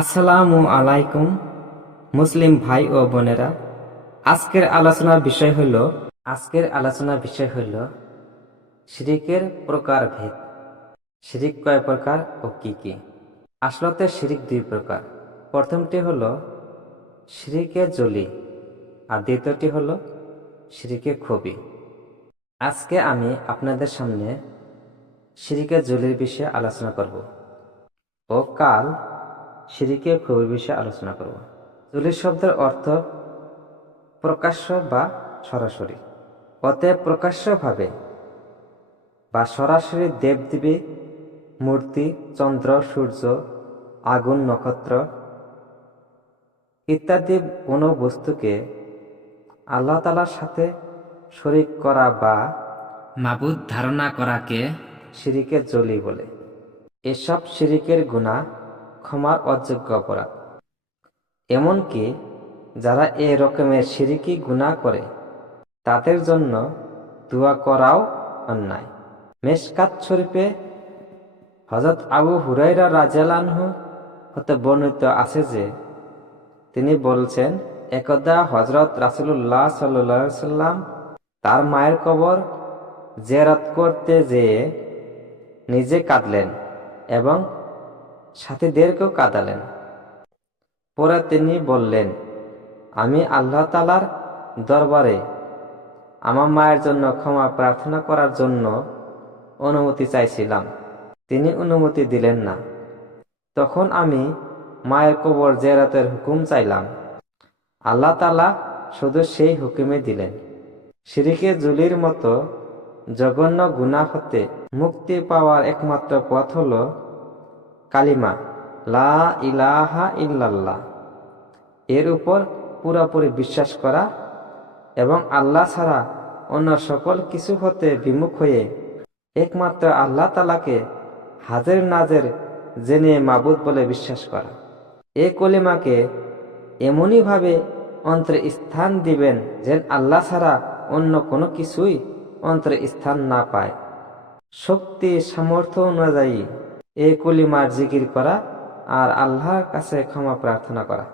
আসসালামু আলাইকুম মুসলিম ভাই ও বোনেরা। আজকের আলোচনার বিষয় হইল শিরিকের প্রকারভেদ। শিরিক কয় প্রকার ও কি কি? আসলতে শিরিক দুই প্রকার। প্রথমটি হল শিরিকে জলি আর দ্বিতীয়টি হল শিরিকে খবি। আজকে আমি আপনাদের সামনে শিরিকে জলির বিষয়ে আলোচনা করব ও কাল শিরিকে খবির বিষয়ে আলোচনা করব। জলির শব্দের অর্থ প্রকাশ্য বা সরাসরি। অতএব প্রকাশ্যভাবে বা সরাসরি দেবদেবী, মূর্তি, চন্দ্র, সূর্য, আগুন, নক্ষত্র ইত্যাদি কোনো বস্তুকে আল্লাহ তাআলার সাথে শরীক করা বা মাবুদ ধারণা করাকে শিরিকে জলি বলে। এসব শিরিকের গুনাহ ক্ষমার অযোগ্য অপরাধ। এমনকি যারা এ রকমের শিরিকি গুনাহ করে তাদের জন্য দোয়া করাও অন্যায়। মেশকাত শরীফে হযরত আবু হুরায়রা রাদিয়াল্লাহু আনহু হতে বর্ণিত আছে যে তিনি বলছেন, একদা হযরত রাসূলুল্লাহ সাল্লাল্লাহু আলাইহি ওয়াসাল্লাম তার মায়ের কবর জিয়ারত করতে যেয়ে নিজে কাঁদলেন এবং সাথীদেরকেও কাঁদালেন। পরে তিনি বললেন, আমি আল্লাহ তাআলার দরবারে আমার মায়ের জন্য ক্ষমা প্রার্থনা করার জন্য অনুমতি চাইছিলাম। তিনি অনুমতি দিলেন না। তখন আমি মায়ের কবর জিয়ারতের হুকুম চাইলাম। আল্লাহ তাআলা শুধু সেই হুকুমই দিলেন। শিরিকে জুলির মতো জঘন্য গুনাহ হতে মুক্তি পাওয়ার একমাত্র পথ হল কালিমা লা ইলাহা ইল্লাল্লাহ এর উপর পুরোপুরি বিশ্বাস করা এবং আল্লাহ ছাড়া অন্য সকল কিছু হতে বিমুখ হয়ে একমাত্র আল্লাহ তাআলাকে হাজের নাজের জেনে মাবুদ বলে বিশ্বাস করা। এই কলিমাকে এমনইভাবে অন্তরে স্থান দিবেন যেন আল্লাহ ছাড়া অন্য কোনো কিছুই অন্তরে স্থান না পায়। শক্তি সামর্থ্য অনুযায়ী এই কলিমার জিকির করা আর আল্লাহর কাছে ক্ষমা প্রার্থনা করা।